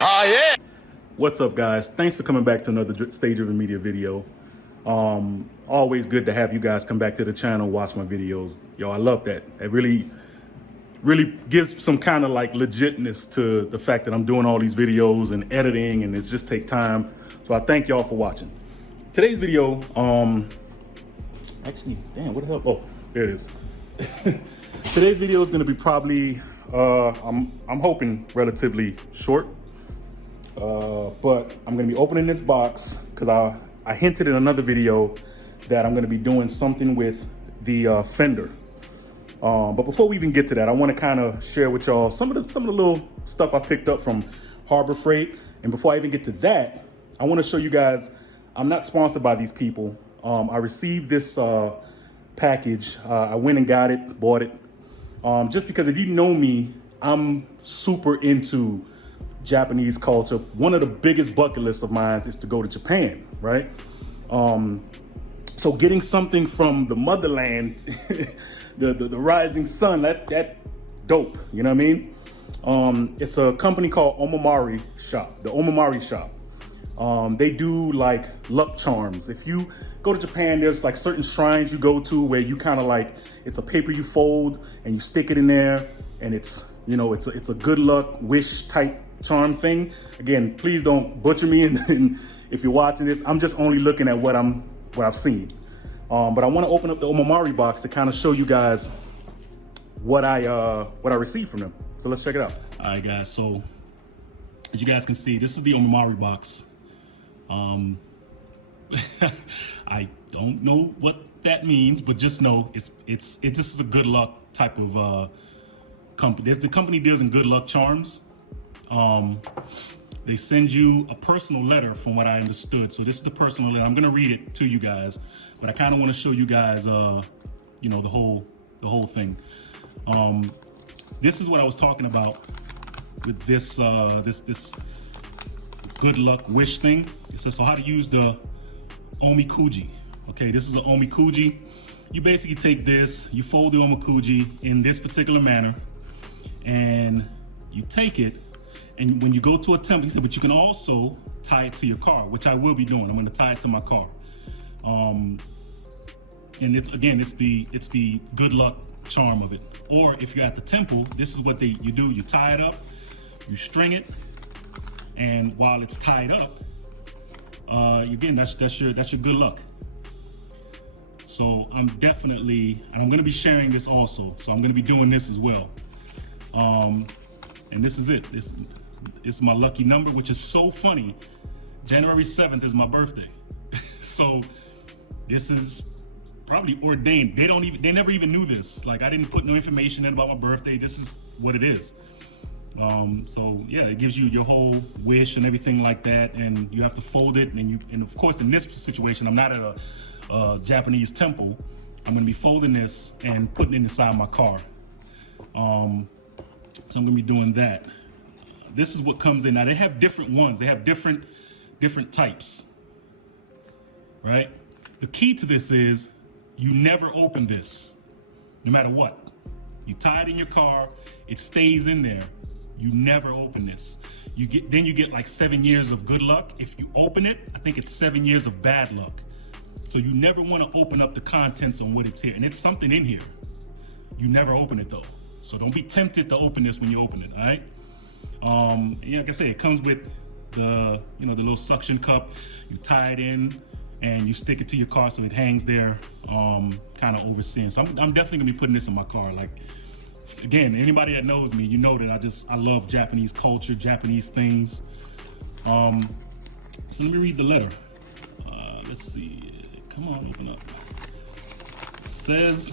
Oh, yeah. What's up, guys? Thanks for coming back to another stage-driven media video. Always good to have you guys come back to the channel, watch my videos. Yo, I love that. It really gives some kind of like legitness to the fact that I'm doing all these videos and editing, and it's just take time. So I thank y'all for watching. Today's video, actually, damn, what the hell? Oh, there it is. Today's video is going to be probably, I'm hoping relatively short. But I'm gonna be opening this box because I hinted in another video that I'm gonna be doing something with the Fender. But before we even get to that, I want to kind of share with y'all some of the little stuff I picked up from Harbor Freight. And before I even get to that, I want to show you guys, I'm not sponsored by these people. I received this package. I went and got it, bought it. Just because if you know me, I'm super into Japanese culture. One of the biggest bucket lists of mine is to go to Japan, right? So getting something from the motherland, the rising sun, that dope, you know what I mean? It's a company called Omamari Shop, the Omamari Shop. They do like luck charms. If you go to Japan, there's like certain shrines you go to where you kind of like, it's a paper you fold and you stick it in there, and it's, you know, it's a good luck wish type charm thing. Again, please don't butcher me and if you're watching this. I'm just only looking at what I've seen. But I want to open up the Omamari box to kind of show you guys what I received from them. So let's check it out. All right, guys. So as you guys can see, this is the Omamari box. I don't know what that means, but just know this is a good luck type of company. The company deals in good luck charms. They send you a personal letter from what I understood. So this is the personal letter. I'm gonna read it to you guys, but I kind of want to show you guys, you know, the whole thing. This is what I was talking about with this this good luck wish thing. It says, so how to use the omikuji. Okay, this is an omikuji. You basically take this, you fold the omikuji in this particular manner, and you take it. And when you go to a temple, he said, but you can also tie it to your car, which I will be doing. I'm going to tie it to my car. And it's the good luck charm of it. Or if you're at the temple, this is what you do. You tie it up, you string it, and while it's tied up, again, that's your good luck. So I'm definitely, and I'm going to be sharing this also. So I'm going to be doing this as well. And this is it. This is my lucky number, which is so funny. January 7th is my birthday. So this is probably ordained. They never even knew this. Like, I didn't put no information in about my birthday. This is what it is. So yeah, it gives you your whole wish and everything like that, and you have to fold it. And of course, in this situation, I'm not at a Japanese temple. I'm gonna be folding this and putting it inside my car. So I'm gonna be doing that. This is what comes in. Now they have different ones. They have different types, right? The key to this is you never open this, no matter what. You tie it in your car, it stays in there. You never open this. Then you get like 7 years of good luck. If you open it, I think it's 7 years of bad luck. So you never want to open up the contents on what it's here. And it's something in here. You never open it though. So don't be tempted to open this when you open it, all right? Yeah, like I say, it comes with the little suction cup. You tie it in and you stick it to your car so it hangs there, kind of overseeing. So I'm definitely gonna be putting this in my car. Like, again, anybody that knows me, you know that I love Japanese culture, Japanese things. So let me read the letter. Let's see, come on, open up. It says,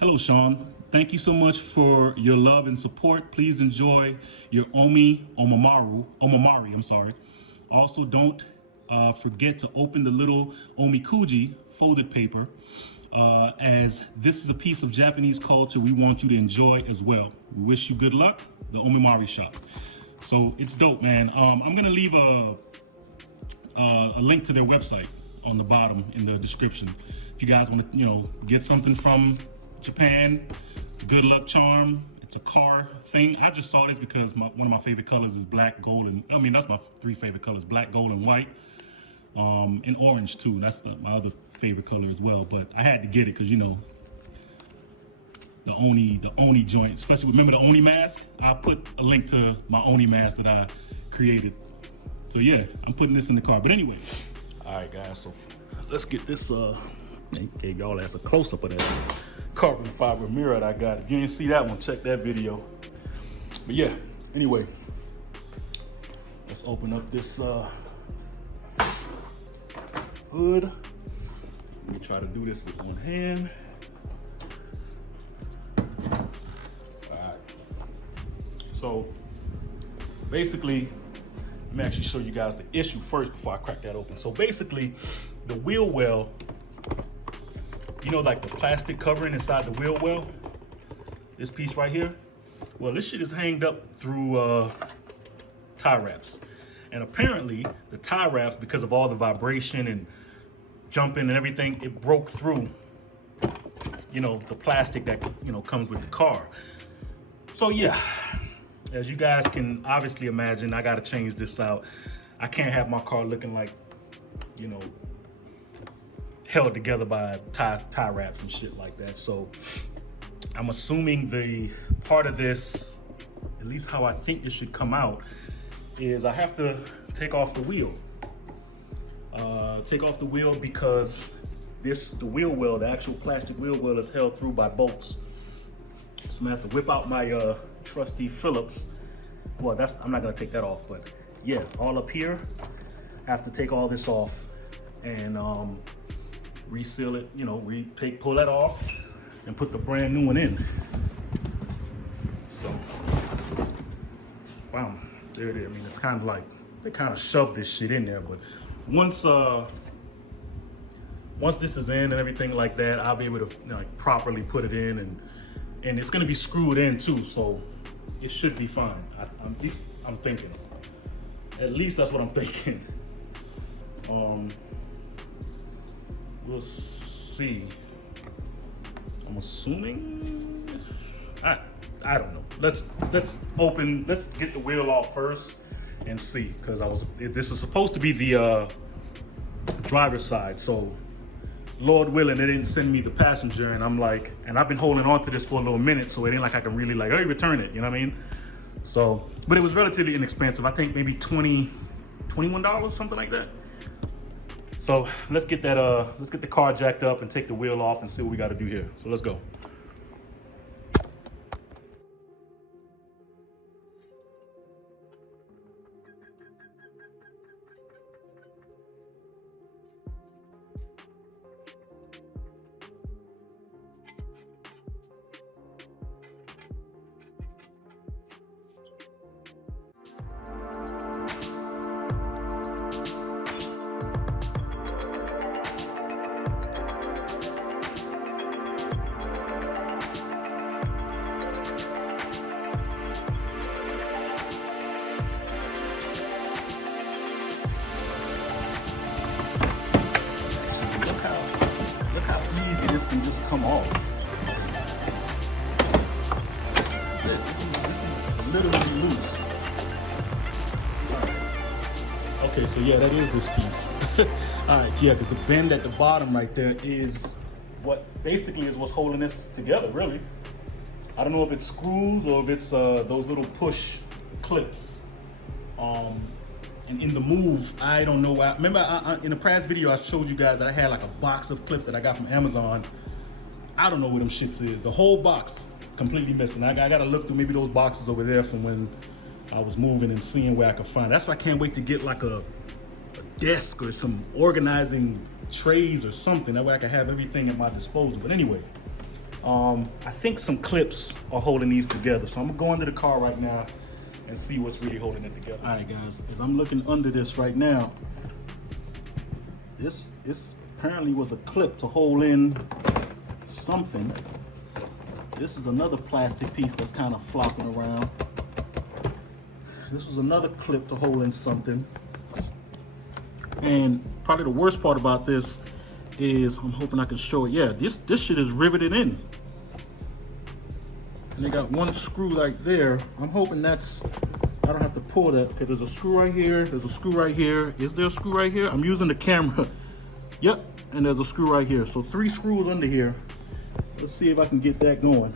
hello, Sean. Thank you so much for your love and support. Please enjoy your Omamari, I'm sorry. Also, don't forget to open the little omikuji folded paper, as this is a piece of Japanese culture we want you to enjoy as well. We wish you good luck, the Omamari Shop. So it's dope, man. I'm gonna leave a link to their website on the bottom in the description. If you guys want to, get something from Japan, good luck charm. it's a car thing. I just saw this because one of my favorite colors is black, gold, and I mean, that's my 3 favorite colors: black, gold, and white. And orange too. That's my other favorite color as well. But I had to get it because, you know, the Oni joint, especially remember the Oni mask? I'll put a link to my Oni mask that I created. So yeah, I'm putting this in the car. But anyway, all right guys, so let's get this, gave y'all ass a close up of that carbon fiber mirror that I got. If you didn't see that one, check that video. But yeah, anyway, let's open up this hood. Let me try to do this with one hand. So basically, let me actually show you guys the issue first before I crack that open. So basically, the wheel well, you know, like the plastic covering inside the wheel well, this piece right here, well, this shit is hanged up through tie wraps. And apparently, the tie wraps, because of all the vibration and jumping and everything, it broke through, you know, the plastic that, you know, comes with the car. So yeah. As you guys can obviously imagine, I gotta change this out. I can't have my car looking like, you know, held together by tie wraps and shit like that. So I'm assuming the part of this, at least how I think this should come out, is I have to take off the wheel. Take off the wheel because the wheel well, the actual plastic wheel well, is held through by bolts. So I'm gonna have to whip out my trusty Phillips. Well, I'm not gonna take that off, but yeah, all up here, I have to take all this off and reseal it, you know, pull that off and put the brand new one in. So, wow, there it is. I mean, it's kind of like, they kind of shoved this shit in there, but once this is in and everything like that, I'll be able to, you know, like, properly put it in, and it's gonna be screwed in too, so it should be fine. At least I'm thinking. At least that's what I'm thinking. We'll see. I'm assuming. I don't know. Let's get the wheel off first and see, because this is supposed to be the driver's side, so Lord willing, they didn't send me the passenger, and I'm like, and I've been holding on to this for a little minute, so it ain't like I can really like, hey, return it, you know what I mean? So, but it was relatively inexpensive. I think maybe $21, something like that. So let's get the car jacked up and take the wheel off and see what we got to do here. So let's go. This can just come off. That's it. This is literally loose. All right. Okay, so yeah, that is this piece. All right, yeah, because the bend at the bottom right there is what basically is what's holding this together, really. I don't know if it's screws or if it's those little push clips. And in the move, I don't know why. Remember, in the past video, I showed you guys that I had like a box of clips that I got from Amazon. I don't know where them shits is. The whole box completely missing. I gotta look through maybe those boxes over there from when I was moving and seeing where I could find. That's why I can't wait to get like a desk or some organizing trays or something. That way I can have everything at my disposal. But anyway, I think some clips are holding these together. So I'm gonna go into the car right now and see what's really holding it together. All right, guys, as I'm looking under this right now, this apparently was a clip to hold in something. This is another plastic piece that's kind of flopping around. This was another clip to hold in something. And probably the worst part about this is, I'm hoping I can show it. Yeah, this shit is riveted in. And they got one screw right there. I'm hoping that's, I don't have to pull that because there's a screw right here. There's a screw right here. Is there a screw right here? I'm using the camera. Yep, and there's a screw right here. So 3 screws under here. Let's see if I can get that going.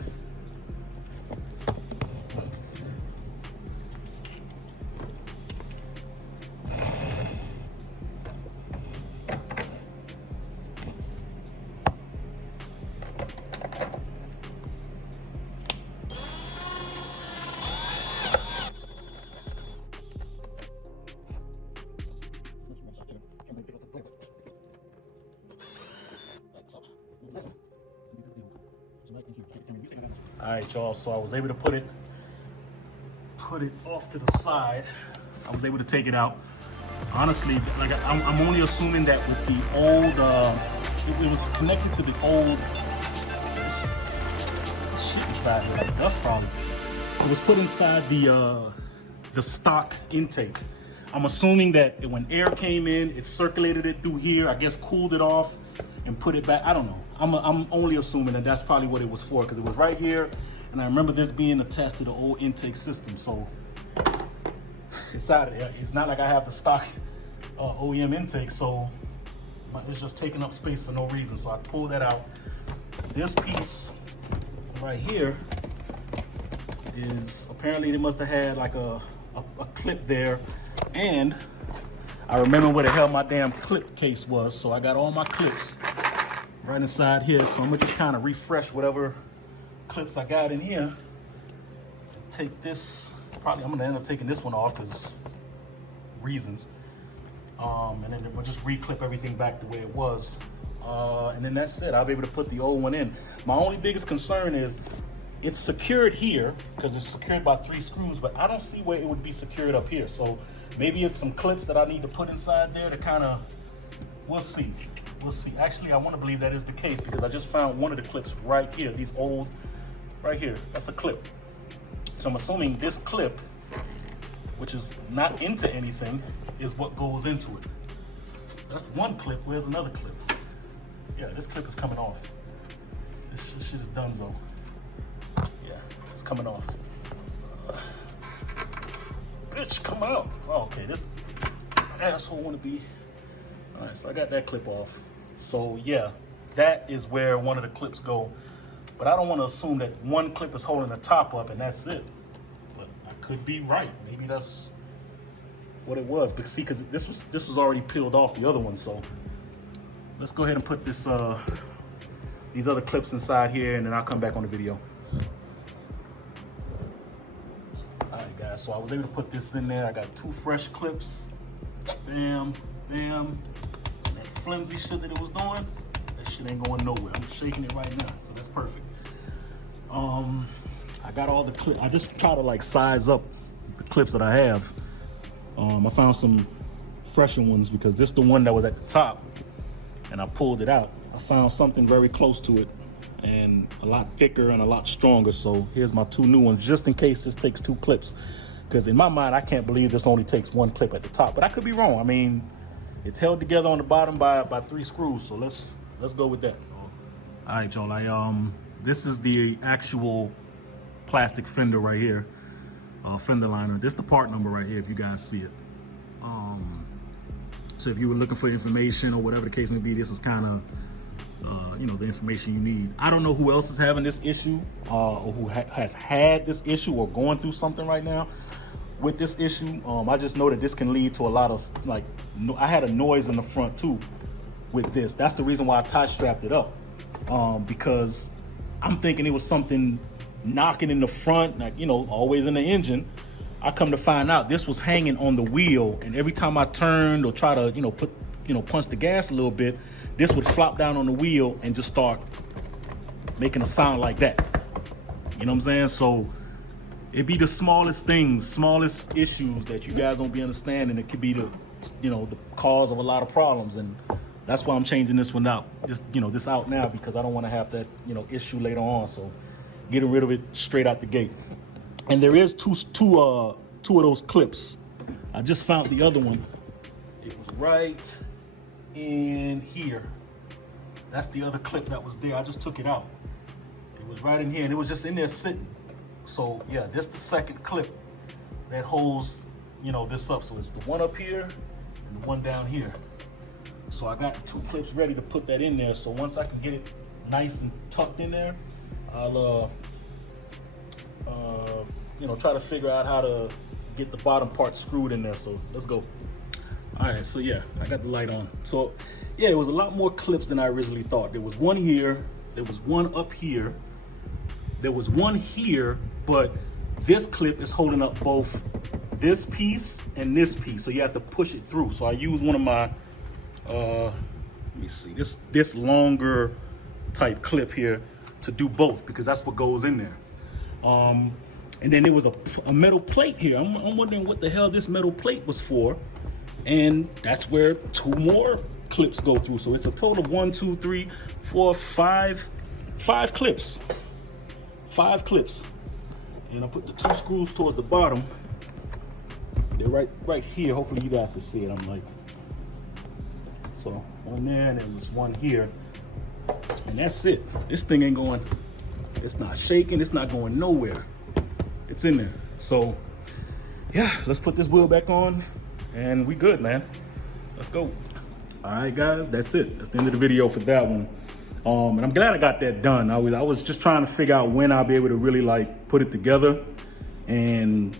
All right, y'all, so I was able to put it off to the side. I was able to take it out. Honestly, like I'm only assuming that with the old, it was connected to the old shit inside here, like dust problem. It was put inside the stock intake. I'm assuming that when air came in, it circulated it through here, I guess cooled it off and put it back. I don't know. I'm only assuming that that's probably what it was for, because it was right here, and I remember this being attached to the old intake system. So it's out of there. It's not like I have the stock OEM intake, so it's just taking up space for no reason. So I pulled that out. This piece right here is apparently they must have had like a clip there, and I remember where the hell my damn clip case was, so I got all my clips right inside here. So I'm gonna just kind of refresh whatever clips I got in here. Take this, probably I'm gonna end up taking this one off because reasons. And then we'll just re-clip everything back the way it was. And then that's it. I'll be able to put the old one in. My only biggest concern is it's secured here because it's secured by 3 screws, but I don't see where it would be secured up here. So maybe it's some clips that I need to put inside there to kind of, we'll see. We'll see. Actually, I want to believe that is the case because I just found one of the clips right here. These old, right here, that's a clip. So I'm assuming this clip, which is not into anything, is what goes into it. That's one clip. Where's another clip? Yeah, this clip is coming off. This shit is donezo. Yeah, it's coming off. Bitch, come out. Oh, okay, this asshole wanna be. All right, so I got that clip off. So yeah, that is where one of the clips go. But I don't want to assume that one clip is holding the top up and that's it. But I could be right. Maybe that's what it was. But see, because this was already peeled off the other one. So let's go ahead and put this these other clips inside here, and then I'll come back on the video. All right, guys. So I was able to put this in there. I got 2 fresh clips. Bam, bam. That flimsy shit that it was doing, that shit ain't going nowhere. I'm shaking it right now, so that's perfect. I got all the clips. I just try to like size up the clips that I have. I found some fresher ones because this is the one that was at the top, and I pulled it out. I found something very close to it and a lot thicker and a lot stronger. So here's my 2 new ones, just in case this takes 2 clips. Because in my mind, I can't believe this only takes 1 clip at the top, but I could be wrong. I mean, it's held together on the bottom by 3 screws, so let's go with that. All right, y'all. This is the actual plastic fender right here, fender liner. This is the part number right here, if you guys see it. So if you were looking for information or whatever the case may be, this is kind of the information you need. I don't know who else is having this issue or who has had this issue or going through something right now with this issue. I just know that this can lead to a lot of I had a noise in the front too with this. That's the reason why I tie strapped it up, because I'm thinking it was something knocking in the front, like always in the engine. I come to find out this was hanging on the wheel, and every time I turned or try to punch the gas a little bit, this would flop down on the wheel and just start making a sound like that. You know what I'm saying? So it'd be the smallest things, smallest issues that you guys don't be understanding. It could be the cause of a lot of problems, and that's why I'm changing this one out. Just this out now because I don't want to have that issue later on. So getting rid of it straight out the gate. And there is two of those clips. I just found the other one. It was right in here. That's the other clip that was there. I just took it out. It was right in here, and it was just in there sitting. So yeah, this is the second clip that holds, you know, this up. So it's the one up here and the one down here. So I got 2 clips ready to put that in there. So once I can get it nice and tucked in there, I'll you know, try to figure out how to get the bottom part screwed in there. So let's go. All right, so yeah, I got the light on. So yeah, it was a lot more clips than I originally thought. There was one here, there was one up here, there was one here, but this clip is holding up both this piece and this piece. So you have to push it through. So I use one of my, let me see, this longer type clip here to do both, because that's what goes in there. And then there was a metal plate here. I'm wondering what the hell this metal plate was for. And that's where 2 more clips go through. So it's a total of 1, 2, 3, 4, 5 clips. 5 clips. And I put the 2 screws towards the bottom. They're right here. Hopefully you guys can see it. I'm like, so one there, and there's one here. And that's it. This thing ain't going, it's not shaking, it's not going nowhere. It's in there. So yeah, let's put this wheel back on and we good, man. Let's go. All right, guys, that's it. That's the end of the video for that one. And I'm glad I got that done. I was just trying to figure out when I'll be able to really like put it together. And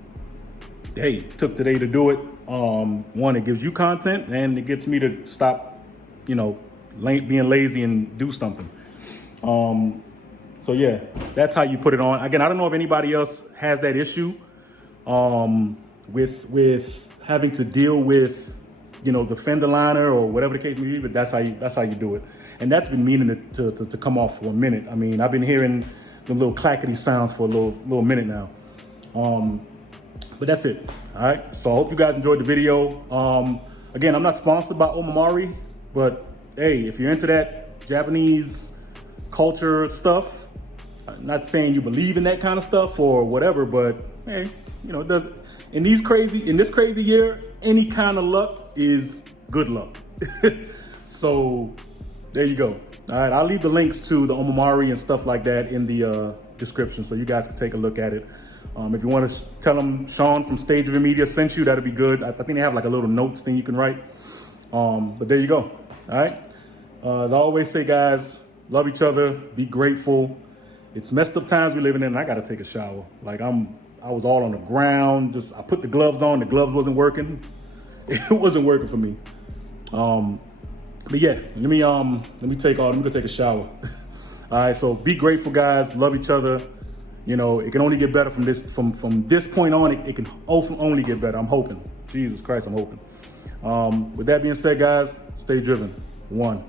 hey, took today to do it. One, it gives you content, and it gets me to stop, you know, being lazy and do something. So yeah, that's how you put it on. Again, I don't know if anybody else has that issue with having to deal with, you know, the fender liner or whatever the case may be, but that's how you do it. And that's been meaning to come off for a minute. I mean, I've been hearing the little clackety sounds for a little minute now. But that's it. All right. So I hope you guys enjoyed the video. Again, I'm not sponsored by Omamari, but hey, if you're into that Japanese culture stuff, I'm not saying you believe in that kind of stuff or whatever, but hey, you know, in this crazy year, any kind of luck is good luck. So there you go. All right, I'll leave the links to the Omamari and stuff like that in the description, so you guys can take a look at it. If you want to tell them Sean from Stage of Media sent you, that'd be good. I think they have like a little notes thing you can write. But there you go. All right. As I always say, guys, love each other, be grateful. It's messed up times we're living in, and I got to take a shower. Like I was all on the ground. I put the gloves on. The gloves wasn't working. It wasn't working for me. But yeah, let me go take a shower. All right, so be grateful, guys. Love each other. You know, it can only get better from this point on. It can only get better. I'm hoping. Jesus Christ, I'm hoping. With that being said, guys, stay driven. 1.